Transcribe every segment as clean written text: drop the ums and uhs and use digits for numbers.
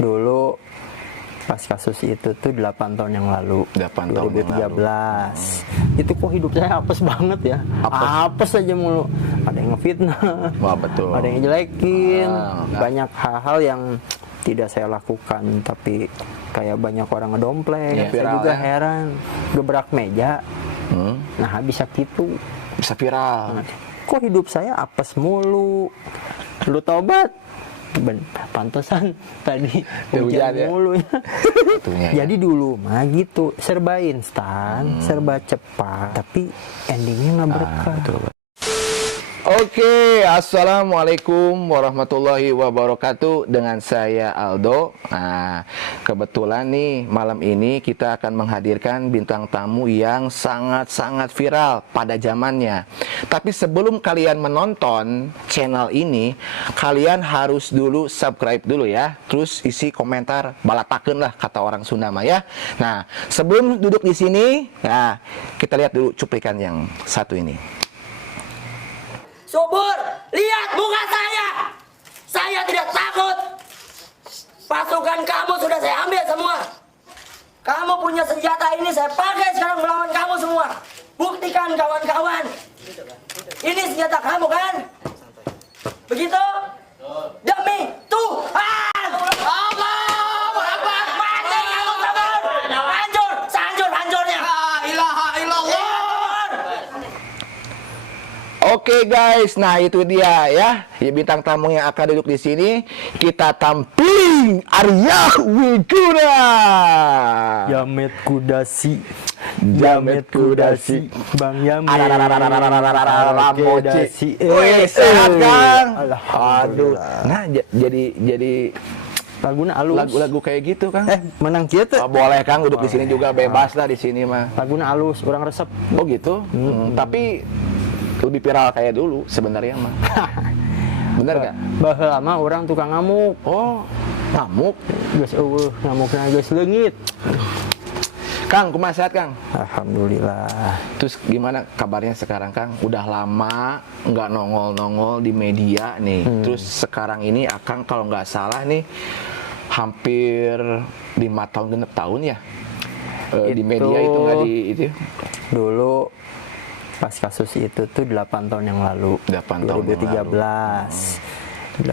Dulu pas kasus itu tuh 8 tahun yang lalu, 8 tahun 2013. Itu kok hidup saya apes banget ya. Apes aja mulu. Ada yang ngefitnah. Wah, betul. Ada yang jelekin. Banyak hal-hal yang tidak saya lakukan, tapi kayak banyak orang ngedompleng. Saya juga heran. Gebrak meja. Nah, bisa gitu. Bisa viral. Nah, kok hidup saya apes mulu. Lu tobat. Pantesan tadi hujan mulu ya. Jadi dulu mah gitu, serba instan, serba cepat, tapi endingnya nggak berkah. Oke, assalamualaikum warahmatullahi wabarakatuh. Dengan saya Aldo. Nah, kebetulan nih malam ini kita akan menghadirkan bintang tamu yang sangat-sangat viral pada zamannya. Tapi sebelum kalian menonton channel ini, kalian harus dulu subscribe dulu ya. Terus isi komentar balatakeun lah kata orang Sunda mah ya. Nah, sebelum duduk di sini, nah kita lihat dulu cuplikan yang satu ini. Subur, lihat muka saya. Saya tidak takut. Pasukan kamu sudah saya ambil semua. Kamu punya senjata ini saya pakai sekarang melawan kamu semua. Buktikan kawan-kawan. Ini senjata kamu kan? Begitu? Demi Tuhan. Allah. Mati kamu Subur. Hancur, sehancur-hancurnya. La ilaha illallah. Oke guys, nah itu dia ya, bintang tamu yang akan duduk di sini. Kita tampilin Arya Wiguna. Jamet Kudasi, Bang Yamet. Kudasi. Sehat Kang. Aduh, nah jadi Laguna halus. lagu-lagu kayak gitu Kang. Menang gitu. Oh, boleh Kang duduk di sini juga bebas lah di sini mah. Laguna halus, orang resep. Oh gitu. Tapi lebih viral kayak dulu sebenarnya mah. Bener nggak? Baheula mah orang tukang ngamuk. Oh, ngamuk. Geus eueuh ngamukna geus leungit. Kang, kumaha sehat Kang? Alhamdulillah. Terus gimana kabarnya sekarang Kang? Udah lama nggak nongol-nongol di media nih. Terus sekarang ini Akang kalau nggak salah nih hampir 5 tahun genep tahun ya di media itu nggak di itu. Dulu pas kasus itu tuh 8 tahun yang lalu, 8 tahun 2013. 2013.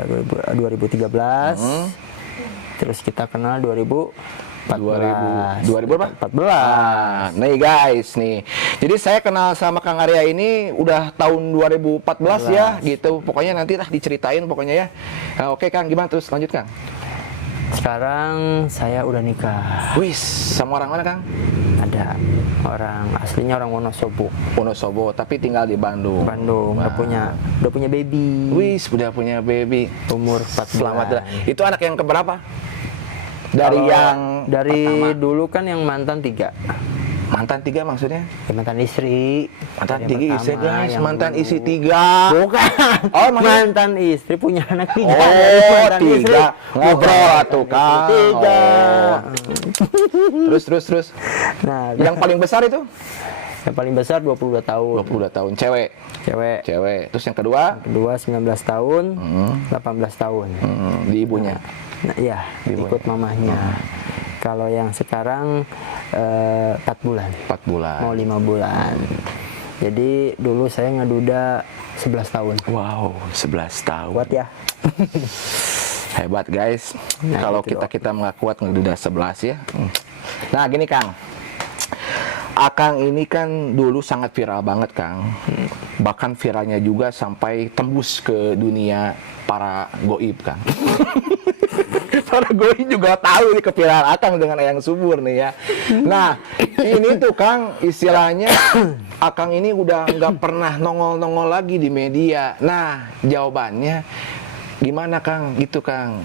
Terus kita kenal 2014. 2014. Nih guys nih. Jadi saya kenal sama Kang Arya ini udah tahun 2014 ya gitu. Pokoknya nanti lah diceritain pokoknya ya. Nah, oke Kang, gimana terus lanjut Kang? Sekarang saya udah nikah. Wis, sama orang mana Kang? Ada orang aslinya orang Wonosobo. Wonosobo, tapi tinggal di Bandung. Udah punya baby. Wis, udah punya baby. Umur 4 Selamat bulan. dah. Itu anak yang keberapa? Dari dari pertama. dulu kan yang mantan 3. Mantan 3 maksudnya? Ya, mantan istri. Mantan Yang 3 istri pertama, guys, yang mantan dulu. istri 3. Bukan. Oh, mantan istri punya anak 3. Oh, 3. Ngobrol atuh Kang. 3. Terus. Nah, Yang paling besar itu? yang paling besar 22 tahun. 22 tahun, cewek. Terus yang kedua? Kedua 19 tahun, 18 tahun. Di ibunya. Nah, iya, ikut mamahnya. Kalau yang sekarang 4 bulan. 4 bulan. Mau 5 bulan. Jadi dulu saya ngeduda 11 tahun. Wow, 11 tahun. Kuat ya. Hebat guys. Nah, kalau gitu kita nggak kuat ngeduda 11 ya. Nah gini Kang, Akang ini kan dulu sangat viral banget Kang. Bahkan viralnya juga sampai tembus ke dunia para goib Kang. Para goib juga tahu nih keviralan Akang dengan Eyang Subur nih ya. Nah ini tuh Kang istilahnya Akang ini udah nggak pernah nongol-nongol lagi di media. Nah jawabannya gimana Kang? Gitu Kang.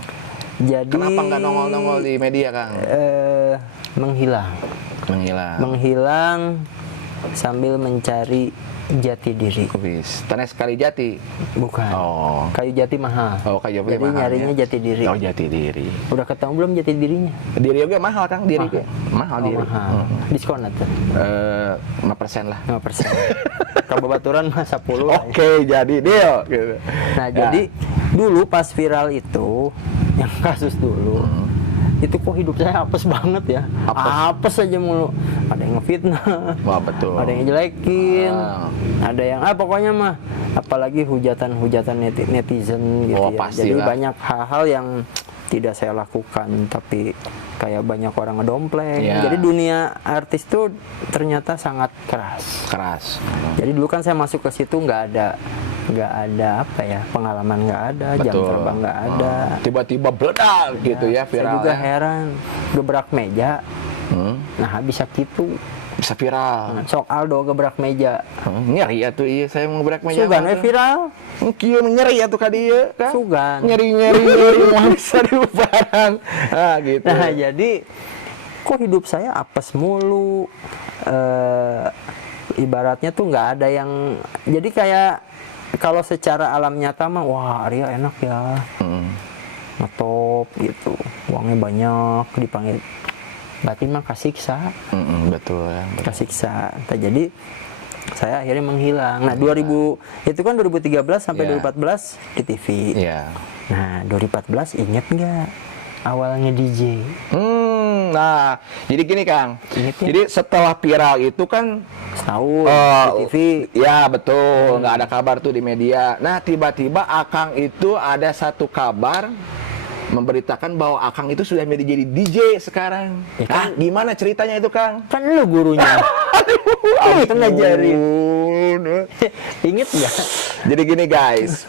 Jadi Kenapa nggak nongol-nongol di media Kang? Menghilang sambil mencari jati diri. Wis, tanah sekali jati. Bukan. Oh. Kayu jati mahal. Oh, kayu jati Jadi mahal. nyarinya Ya? jati diri. Oh, jati diri. Udah ketemu belum jati dirinya? Diri juga mahal Kang, diri juga. Mahal Oh, diri. mahal. Diskon atau? 5% lah. 5%. Kababaturan mah 10. Oke, jadi deal gitu. Nah, jadi dulu pas viral itu yang kasus dulu. Itu kok hidup saya apes banget ya. Apes aja mulu. Ada yang ngefitnah. Wah, betul. Ada yang ngejelekin. Ada yang pokoknya mah, apalagi hujatan netizen gitu Oh, ya. pastilah. Jadi banyak hal-hal yang tidak saya lakukan, tapi kayak banyak orang ngedompleng. Iya. Jadi dunia artis tuh ternyata sangat keras. Jadi dulu kan saya masuk ke situ nggak ada apa ya, pengalaman nggak ada, jam terbang nggak ada. Tiba-tiba bledak gitu ya, Saya viral. juga heran, gebrak meja, nah bisa gitu. Bisa viral. Sok Aldo gebrak meja, Nyeri ya tuh, iya saya mau gebrak meja. sugan we viral, Kieu nyeri ya tuh ka dieu kan. sugan. Nyeri mau bisa di barang. Ah gitu. Nah jadi kok hidup saya apes mulu, ibaratnya tuh nggak ada yang, jadi kayak kalau secara alam nyata mah wah Arya enak ya, ngetop gitu, uangnya banyak, dipanggil batin mah kasiksa. Betul ya. Kasiksa. Nah, jadi saya akhirnya menghilang. Nah 2000 itu kan 2013 sampai 2014 di TV. Iya. Nah 2014 inget nggak awalnya DJ? Nah, jadi gini Kang. Ingat ya? Jadi setelah viral itu kan Setahun di TV. ya betul, nggak ada kabar tuh di media. Nah, tiba-tiba Akang itu ada satu kabar memberitakan bahwa Akang itu sudah menjadi DJ sekarang. Ya Nah, gimana ceritanya itu Kang? Kan lu gurunya. Lu itu ngajarin. Ingat nggak? Jadi gini guys.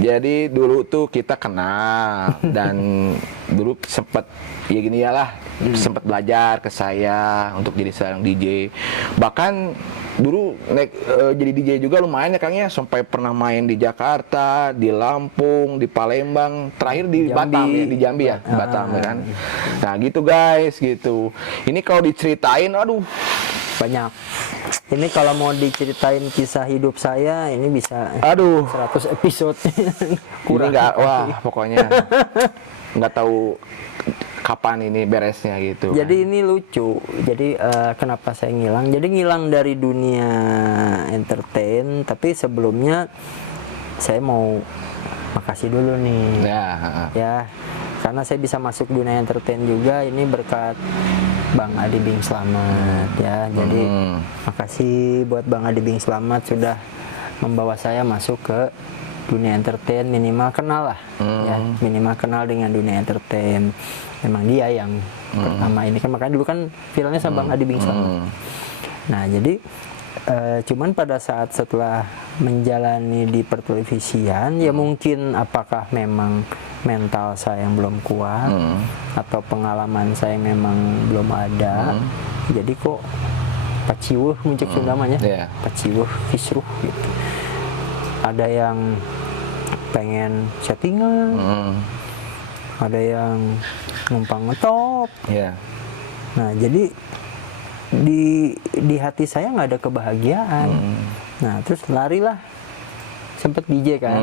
Jadi dulu tuh kita kenal dan dulu sempat ya gini ya lah, sempat belajar ke saya untuk jadi seorang DJ. Bahkan dulu jadi DJ juga lumayan ya Kang ya, sampai pernah main di Jakarta, di Lampung, di Palembang, terakhir di Batam ya, di Jambi ya, di Batam ya kan. Nah gitu guys gitu. Ini kalau diceritain, aduh Banyak. Ini kalau mau diceritain kisah hidup saya, ini bisa 100 episode. Kurang nggak, wah pokoknya nggak tahu kapan ini beresnya gitu. Jadi ini lucu. Jadi kenapa saya ngilang? Jadi ngilang dari dunia entertain, tapi sebelumnya saya mau makasih dulu nih. Ya, karena saya bisa masuk dunia entertain juga ini berkat Bang Adi Bing Slamet ya. Jadi makasih buat Bang Adi Bing Slamet sudah membawa saya masuk ke dunia entertain, minimal kenal lah ya, minimal kenal dengan dunia entertain. Memang dia yang pertama ini kan, makanya dulu kan filmnya sama Bang Adi Bing Slamet. Nah jadi cuman pada saat setelah menjalani di pertelevisian ya mungkin apakah memang mental saya yang belum kuat atau pengalaman saya memang belum ada, jadi kok paciwuh muncul Sundamanya, paciwuh kisruh gitu. Ada yang pengen settingan, ada yang numpang ngetop. Nah jadi di hati saya nggak ada kebahagiaan. Nah terus larilah, sempet DJ kan,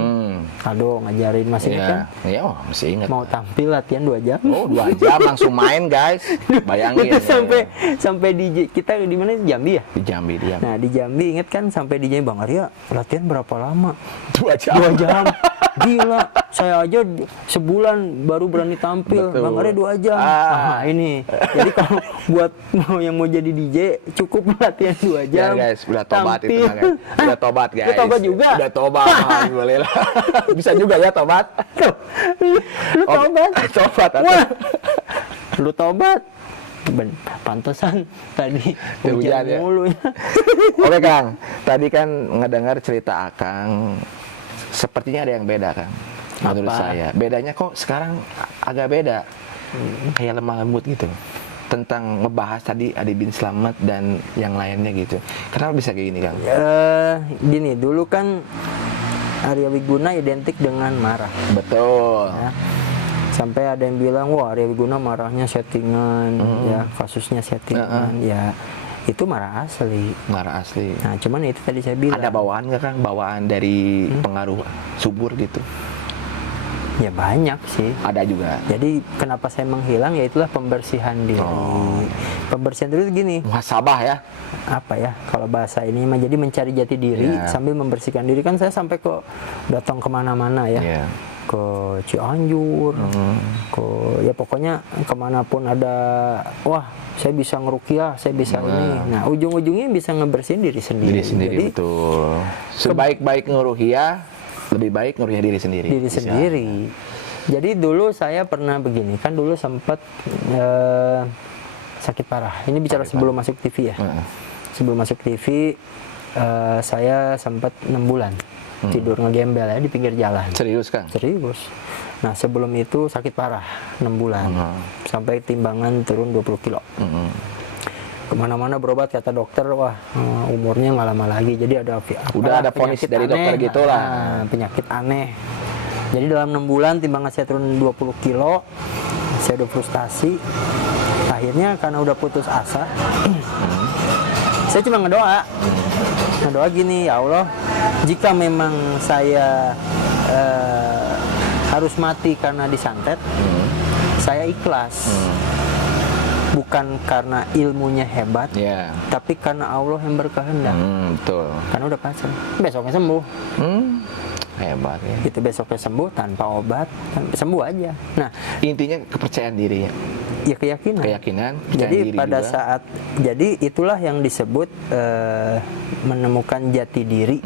Aldo ngajarin, masih ingat kan? Iya, masih ingat. Mau tampil latihan 2 jam. Oh 2 jam langsung main guys, bayangin. Itu sampai DJ kita di mana, Jambi ya? Di Jambi dia. Nah di Jambi inget kan sampai DJ Bang Arya latihan berapa lama? 2 jam. 2 jam. Gila, saya aja sebulan baru berani tampil. Betul. Bang Arya 2 jam. Nah ini, jadi kalau buat yang mau jadi DJ cukup latihan 2 jam. Ya guys, udah tobat tampil. itu guys. Udah tobat guys. Udah tobat juga? Udah tobat, alhamdulillah. Bisa juga ya tobat. Lu tobat? Tobat. Wah, lu tobat. Pantesan tadi hujan ya. mulu. Oke Kang, tadi kan ngedengar cerita Akang, sepertinya ada yang beda Kang. Menurut saya, bedanya kok sekarang agak beda, kayak lemah lembut gitu. Tentang ngebahas tadi Adi Bing Slamet dan yang lainnya gitu. Kenapa bisa kayak gini Kang? Gini, dulu kan Arya Wiguna identik dengan marah. Betul. Ya. Sampai ada yang bilang, wah Arya Wiguna marahnya settingan, ya kasusnya settingan, ya itu marah asli. Marah asli. Nah, cuman itu tadi saya bilang. Ada bawaan nggak Kang? Bawaan dari pengaruh subur gitu? Ya banyak sih. Ada juga. Jadi kenapa saya menghilang? Ya itulah pembersihan diri. Pembersihan diri itu gini. Muhasabah ya? Apa ya? Kalau bahasa ini mah jadi mencari jati diri sambil membersihkan diri. Kan saya sampai kok datang kemana-mana ya. ke Cianjur, ke ya pokoknya kemanapun ada, wah saya bisa ngerukiah, saya bisa ini. Nah ujung-ujungnya bisa ngebersihin diri sendiri. Jadi, betul. Sebaik-baik ngerukiah, lebih baik ngerukiah diri sendiri. Diri sendiri. Jadi dulu saya pernah begini, kan dulu sempat sakit parah. Ini bicara sebelum masuk TV ya. Sebelum masuk TV, saya sempat 6 bulan tidur ngegembel ya di pinggir jalan. Serius Kang? Serius. Nah sebelum itu sakit parah 6 bulan, sampai timbangan turun 20 kilo. Kemana-mana berobat kata dokter, wah umurnya nggak lama lagi. Jadi udah ada vonis dari dokter gitu lah. Penyakit aneh. Jadi dalam 6 bulan timbangan saya turun 20 kilo, saya udah frustasi. Akhirnya karena udah putus asa, saya cuma ngedoa gini, ya Allah, jika memang saya harus mati karena disantet, saya ikhlas. Bukan karena ilmunya hebat, tapi karena Allah yang berkehendak. Betul. Karena udah pasrah. Besoknya sembuh. Hebat ya. Itu besoknya sembuh tanpa obat, sembuh aja. Nah, intinya kepercayaan diri ya. Ya keyakinan. Jadi pada juga. Saat, jadi itulah yang disebut menemukan jati diri.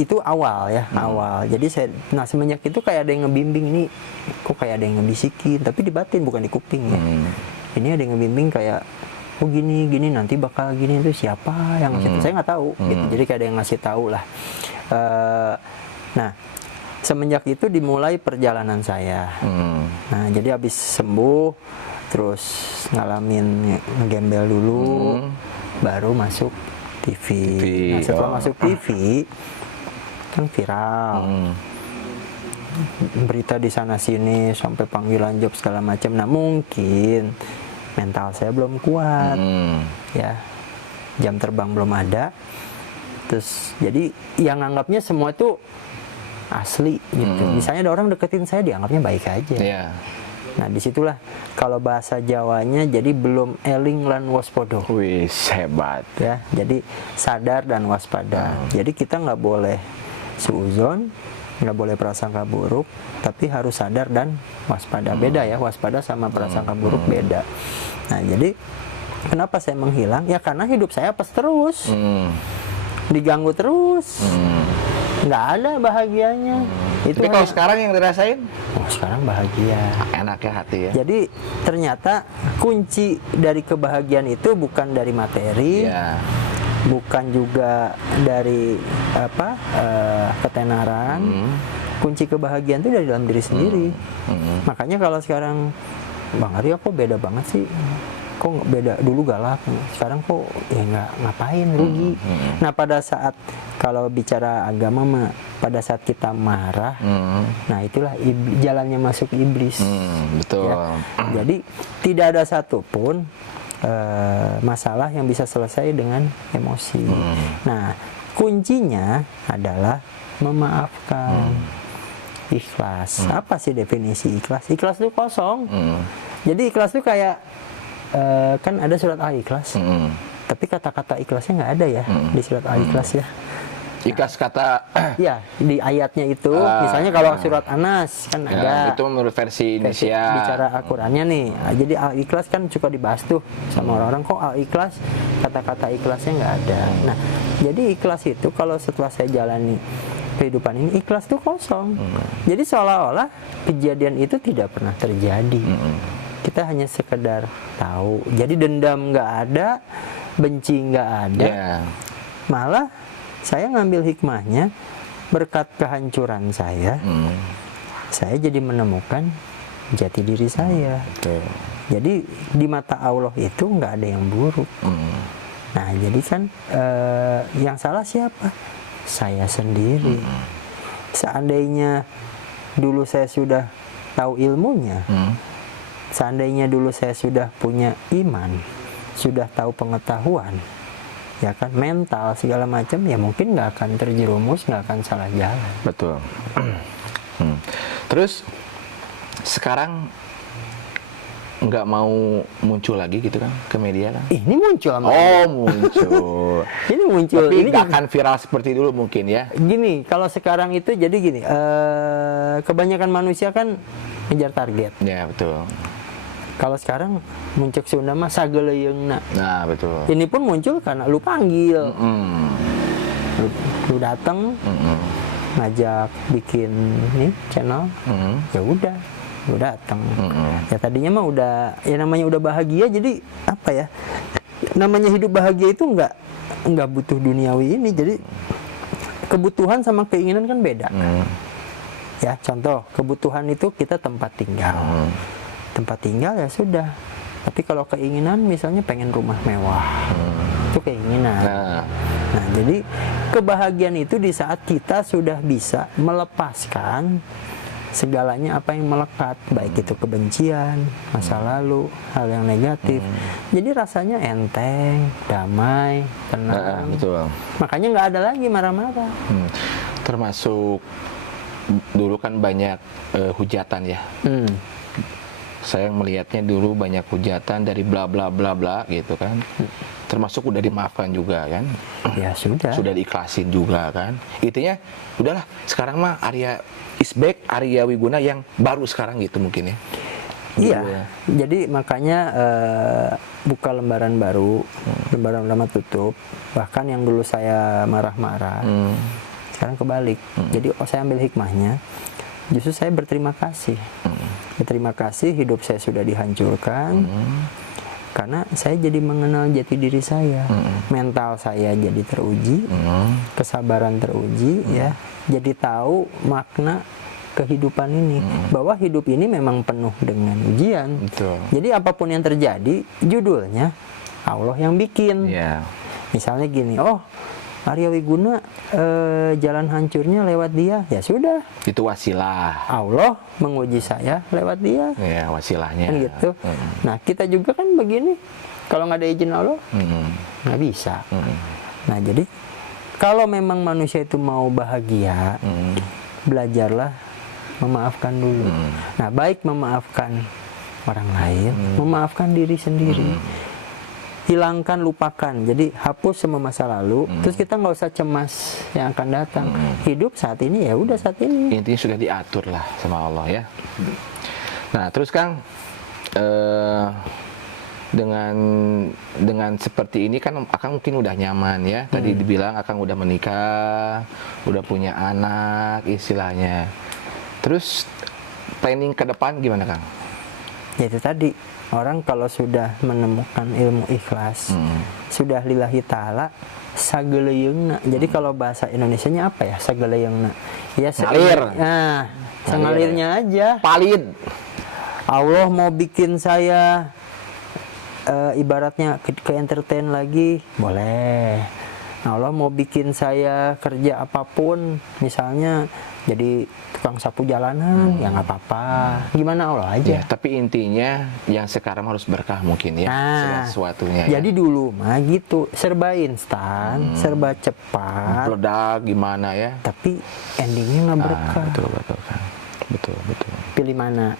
Itu awal ya, awal. Jadi nah semenjak itu kayak ada yang ngebimbing, ini kok kayak ada yang ngebisikin, tapi di batin bukan di kuping ya. Ini ada yang ngebimbing kayak, oh gini nanti bakal gini, itu siapa yang ngasih tahu? Saya nggak tahu. Gitu. Jadi kayak ada yang ngasih tahu lah. Nah semenjak itu dimulai perjalanan saya. Nah jadi habis sembuh, terus ngalamin ngegembel dulu, baru masuk TV. Nah setelah masuk TV kan viral, berita di sana sini sampai panggilan job segala macam. Nah mungkin mental saya belum kuat, ya jam terbang belum ada. Terus jadi yang nganggapnya semua itu asli gitu. Misalnya ada orang deketin saya, dianggapnya baik aja. Nah disitulah kalau bahasa Jawanya jadi belum eling lan waspodo. Wih hebat ya. Jadi sadar dan waspada. Jadi kita nggak boleh suuzon, nggak boleh prasangka buruk, tapi harus sadar dan waspada. Beda ya, waspada sama prasangka buruk beda. Nah jadi kenapa saya menghilang? Ya karena hidup saya apes terus, diganggu terus, nggak ada bahagianya. Itu tapi kalau sekarang yang dirasain? Oh, sekarang bahagia. Enak ya hati ya. Jadi ternyata kunci dari kebahagiaan itu bukan dari materi, bukan juga dari ketenaran. Kunci kebahagiaan itu dari dalam diri sendiri. Makanya kalau sekarang Bang Arya kok beda banget sih? Kok beda, dulu galak, sekarang kok ya nggak ngapain, rugi. Nah pada saat kalau bicara agama mah, pada saat kita marah, nah itulah jalannya masuk iblis. Betul. Ya. Jadi tidak ada satupun masalah yang bisa selesai dengan emosi. Nah kuncinya adalah memaafkan, ikhlas. Apa sih definisi ikhlas? Ikhlas itu kosong. Jadi ikhlas itu kayak kan ada surat Al-Ikhlas, tapi kata-kata ikhlasnya nggak ada ya di surat Al-Ikhlas ya. Ikhlas kata ya di ayatnya itu, misalnya kalau surat Anas kan ada. Itu menurut versi Indonesia. Bicara Al-Qurannya nih, jadi Al-Ikhlas kan suka dibahas tuh sama orang-orang, kok Al-Ikhlas kata-kata ikhlasnya nggak ada. Nah, jadi ikhlas itu kalau setelah saya jalani kehidupan ini, ikhlas itu kosong. Jadi seolah-olah kejadian itu tidak pernah terjadi. Kita hanya sekedar tahu. Jadi dendam nggak ada, benci nggak ada. Malah saya ngambil hikmahnya, berkat kehancuran saya jadi menemukan jati diri saya. Jadi di mata Allah itu nggak ada yang buruk. Nah jadi kan yang salah siapa? Saya sendiri. Seandainya dulu saya sudah tahu ilmunya, seandainya dulu saya sudah punya iman, sudah tahu pengetahuan, ya kan, mental segala macam, ya mungkin nggak akan terjerumus, nggak akan salah jalan. Betul. Terus sekarang nggak mau muncul lagi gitu kan ke media kan? Ini muncul sama Muncul. ini muncul. Tapi Ini nggak akan viral seperti dulu mungkin ya? gini, kalau sekarang itu jadi gini, kebanyakan manusia kan ngejar target. Ya betul. Kalau sekarang muncul Sunda mah sageleyeungna. Nah betul. Ini pun muncul karena lu panggil, Mm. lu datang, Mm-mm. ngajak bikin nih channel, Mm. ya udah, lu datang. Mm-mm. Ya tadinya mah udah, ya namanya udah bahagia, jadi apa ya? Namanya hidup bahagia itu nggak butuh duniawi ini, jadi kebutuhan sama keinginan kan beda. Mm. Ya contoh, kebutuhan itu kita tempat tinggal. Tempat tinggal ya sudah. Tapi kalau keinginan misalnya pengen rumah mewah, itu keinginan. Nah, jadi kebahagiaan itu di saat kita sudah bisa melepaskan segalanya apa yang melekat, baik itu kebencian, masa lalu, hal yang negatif. Jadi rasanya enteng, damai, tenang. Betul. Makanya nggak ada lagi marah-marah. Termasuk dulu kan banyak hujatan ya. Saya melihatnya dulu banyak hujatan dari bla bla bla bla gitu kan. Termasuk udah dimaafkan juga kan. Ya sudah. Sudah diikhlasin juga kan. Intinya udahlah, sekarang mah Arya is back, Arya Wiguna yang baru sekarang gitu mungkin ya. Iya. Dulu ya. Jadi makanya buka lembaran baru, lembaran lama tutup. Bahkan yang dulu saya marah-marah, sekarang kebalik. Jadi saya ambil hikmahnya. Justru saya berterima kasih. Berterima kasih hidup saya sudah dihancurkan. Karena saya jadi mengenal jati diri saya. Mental saya jadi teruji. Kesabaran teruji ya. Jadi tahu makna kehidupan ini. Bahwa hidup ini memang penuh dengan ujian. Betul. Jadi apapun yang terjadi, judulnya Allah yang bikin. Iya. Misalnya gini, oh Arya Wiguna jalan hancurnya lewat dia, ya sudah. Itu wasilah. Allah menguji saya lewat dia, Ya, wasilahnya. kan gitu. Nah kita juga kan begini, kalau nggak ada izin Allah nggak bisa. Nah jadi kalau memang manusia itu mau bahagia, belajarlah memaafkan dulu. Nah baik memaafkan orang lain, memaafkan diri sendiri. Hilangkan, lupakan. Jadi hapus semua masa lalu. Terus kita nggak usah cemas yang akan datang. Hidup saat ini ya udah saat ini. Intinya sudah diatur lah sama Allah ya. Nah terus Kang, dengan seperti ini kan Akang mungkin udah nyaman ya. Tadi dibilang Akang udah menikah, udah punya anak istilahnya. Terus planning ke depan gimana Kang? Ya itu tadi, orang kalau sudah menemukan ilmu ikhlas, sudah lillahi ta'ala, sageleyeungna. Jadi kalau bahasa Indonesianya apa ya sageleyeungna? Ya ngalir. Nah, sengalirnya aja. Palid. Allah mau bikin saya ibaratnya ke entertain lagi, boleh. Allah mau bikin saya kerja apapun, misalnya jadi tukang sapu jalanan, ya nggak apa-apa. Gimana Allah aja. Ya, tapi intinya yang sekarang harus berkah mungkin ya, segala sesuatunya. Jadi dulu mah gitu, serba instan, serba cepat. Produk gimana ya? Tapi endingnya nggak berkah. Betul kan. Betul. Pilih mana?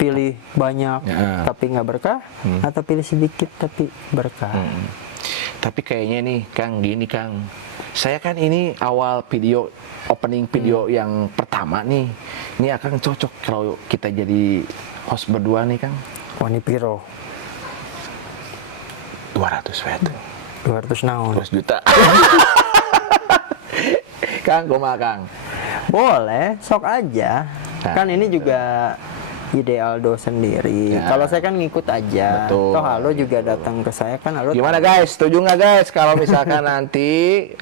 Pilih banyak tapi nggak berkah, atau pilih sedikit tapi berkah. Tapi kayaknya nih Kang, gini Kang, saya kan ini awal video, opening video yang pertama nih. Ini akan cocok kalau kita jadi host berdua nih Kang. Wani piro 200 itu 200 naon 200 juta. Kang, kumaha Kang? boleh, sok aja. Kan ini juga ide Aldo sendiri. Kalau saya kan ngikut aja. Betul. Toh Aldo juga datang ke saya kan. Aldo Gimana guys? Setuju nggak guys? Kalau misalkan nanti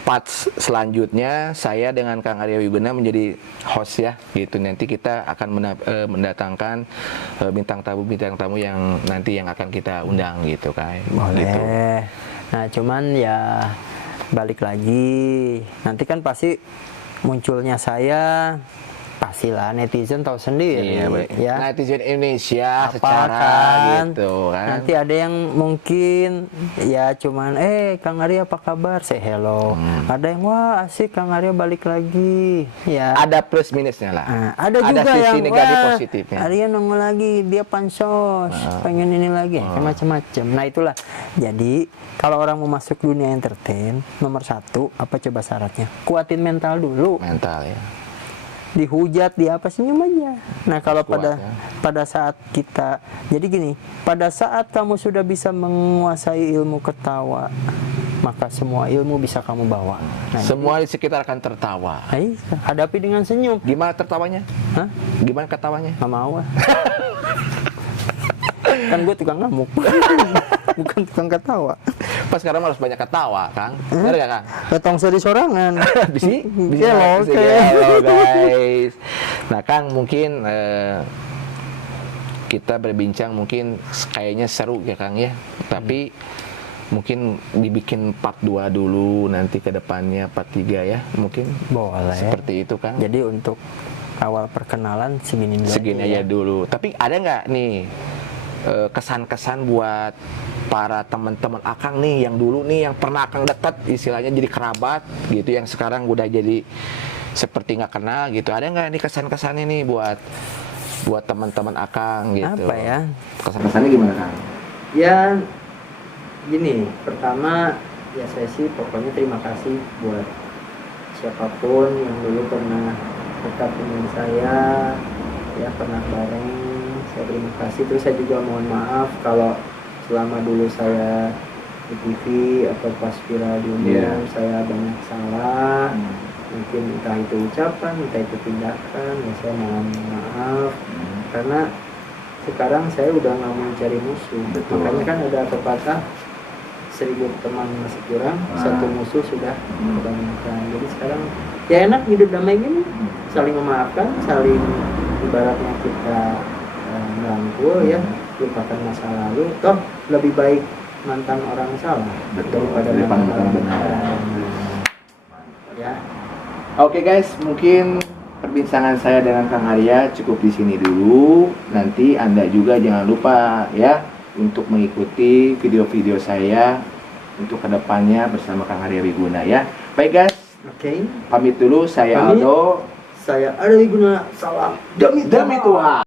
part selanjutnya saya dengan Kang Arya Wiguna menjadi host ya, gitu. Nanti kita akan mendatangkan bintang tamu yang nanti yang akan kita undang gitu kan. boleh. Gitu. Nah cuman ya balik lagi. Nanti kan pasti munculnya saya pastilah netizen tahu sendiri ya. Netizen Indonesia Apa secara kan? gitu kan. Nanti ada yang mungkin ya cuman Kang Arya apa kabar, say hello. Ada yang wah asik Kang Arya balik lagi ya. Ada plus minusnya lah. Nah, ada juga sisi yang negatif wah positifnya. Arya nongol lagi, dia pansos, pengen ini lagi, macam-macam. Nah itulah. Jadi kalau orang mau masuk dunia entertain, nomor satu apa coba syaratnya? Kuatin mental dulu. Mental ya. Dihujat, di apa, senyum aja. Nah kalau Kuat, pada saat kita, jadi gini, pada saat kamu sudah bisa menguasai ilmu ketawa, maka semua ilmu bisa kamu bawa. Nah, Semua di sekitar akan tertawa. hadapi dengan senyum. Gimana tertawanya? Hah? Gimana ketawanya? Nggak mau ah. Kan gue tukang ngamuk. Bukan tukang ketawa. Pas sekarang harus banyak ketawa, Kang. Benar gak, Kang? Ketong seri sorangan. Bisa Oke. Halo guys. Nah, Kang, mungkin kita berbincang mungkin kayaknya seru ya, Kang ya. Tapi mungkin dibikin part 2 dulu, nanti ke depannya part 3 ya, mungkin. Boleh. Seperti itu, Kang. Jadi untuk awal perkenalan segini aja dulu. Tapi ada nggak nih kesan-kesan buat para teman-teman Akang nih yang dulu nih yang pernah Akang dekat, istilahnya jadi kerabat gitu, yang sekarang udah jadi seperti nggak kenal gitu. Ada nggak nih kesan-kesannya nih buat teman-teman Akang gitu? Apa ya? Kesan-kesannya gimana, Kang? Ya gini, pertama ya saya sih pokoknya terima kasih buat siapapun yang dulu pernah dekat dengan saya, ya pernah bareng. Saya terima kasih. Terus saya juga mohon maaf kalau selama dulu saya di TV atau pas viral di umum saya banyak salah. Mungkin entah itu ucapan, entah itu tindakan, ya saya mohon maaf. Karena sekarang saya udah nggak mau cari musuh. Makanya kan ada pepatah 1000 teman masih kurang, 1 musuh sudah kebanyakan. Jadi sekarang ya enak hidup damai gini, saling memaafkan, saling ibaratnya kita merangkul ya, lupakan masa lalu. Toh lebih baik mantan orang salah daripada mantan orang benar. Ya. Oke guys, mungkin perbincangan saya dengan Kang Arya cukup di sini dulu. Nanti Anda juga jangan lupa ya untuk mengikuti video-video saya untuk kedepannya bersama Kang Arya Wiguna ya. Baik guys, Oke. pamit dulu. Saya Aldo. Saya Arya Wiguna. Salam demi Tuhan.